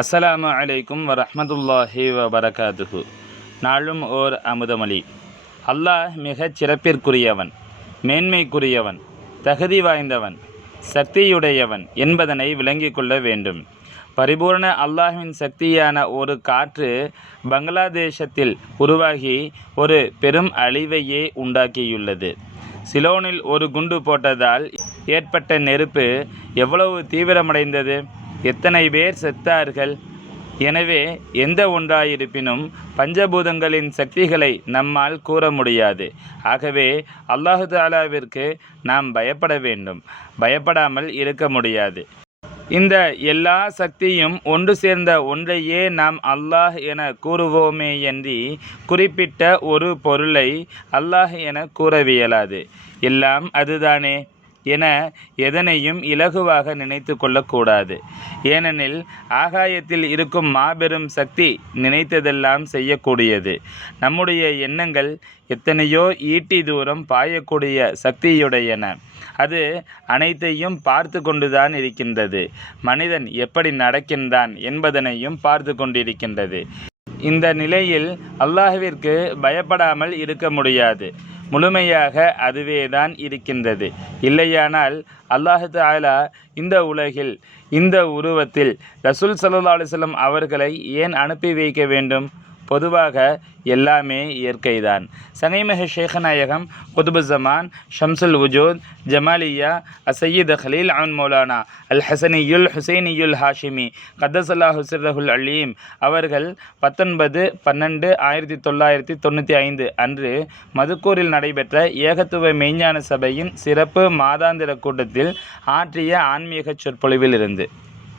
அஸ்ஸலாமு அலைக்கும் வரஹ்மத்துல்லாஹி வபரகாத்துஹு. நாளும் ஓர் அமுதமொழி. அல்லாஹ் மிகச் சிறப்பிற்குரியவன், மேன்மைக்குரியவன், தகுதி வாய்ந்தவன், சக்தியுடையவன் என்பதனை விளங்கிக் கொள்ள வேண்டும். பரிபூர்ண அல்லாஹ்வின் சக்தியான ஒரு காற்று பங்களாதேசத்தில் உருவாகி ஒரு பெரும் அழிவையே உண்டாக்கியுள்ளது. சிலோனில் ஒரு குண்டு போட்டதால் ஏற்பட்ட நெருப்பு எவ்வளவு தீவிரமடைந்தது, எத்தனை பேர் செத்தார்கள். எனவே எந்த ஒன்றாயிருப்பினும் பஞ்சபூதங்களின் சக்திகளை நம்மால் கூற முடியாது. ஆகவே அல்லாஹு தஆலாவிற்கு நாம் பயப்பட வேண்டும், பயப்படாமல் இருக்க முடியாது. இந்த எல்லா சக்தியும் ஒன்று சேர்ந்த ஒன்றையே நாம் அல்லாஹ் என கூறுவோமேயன்றி குறிப்பிட்ட ஒரு பொருளை அல்லாஹ் என கூறவியலாது. எல்லாம் அதுதானே என எதனையும் இலகுவாக நினைத்து கொள்ளக்கூடாது. ஏனெனில் ஆகாயத்தில் இருக்கும் மாபெரும் சக்தி நினைத்ததெல்லாம் செய்யக்கூடியது. நம்முடைய எண்ணங்கள் எத்தனையோ ஈட்டி தூரம் பாயக்கூடிய சக்தியுடையன. அது அனைத்தையும் பார்த்து கொண்டுதான் இருக்கின்றது. மனிதன் எப்படி நடக்கின்றான் என்பதனையும் பார்த்து கொண்டிருக்கின்றது. இந்த நிலையில் அல்லாஹ்விற்கு பயப்படாமல் இருக்க முடியாது. முழுமையாக அதுவேதான் இருக்கின்றது. இல்லையானால் அல்லாஹ் தஆலா இந்த உலகில் இந்த உருவத்தில் ரசூல் ஸல்லல்லாஹு அலைஹி வஸல்லம் அவர்களை ஏன் அனுப்பி வைக்க வேண்டும்? பொதுவாக எல்லாமே இயற்கைதான். சங்கைமிகு ஷேഖநாயகம் குதுபுஸ்ஸமான் ஷம்சுல் வுஜூத் ஜமாலியா அசையீத் கலீல் அன் மௌலானா அல் ஹசனியுல் ஹுசைனியுல் ஹாஷிமி கத்தஸல்லாஹு சிர்ரஹுல் அலீம் அவர்கள் 19/12/1995 அன்று மதுக்கூரில் நடைபெற்ற ஏகத்துவ மெய்ஞான சபையின் சிறப்பு மாதாந்திர கூட்டத்தில் ஆற்றிய ஆன்மீக சொற்பொழிவில் இருந்து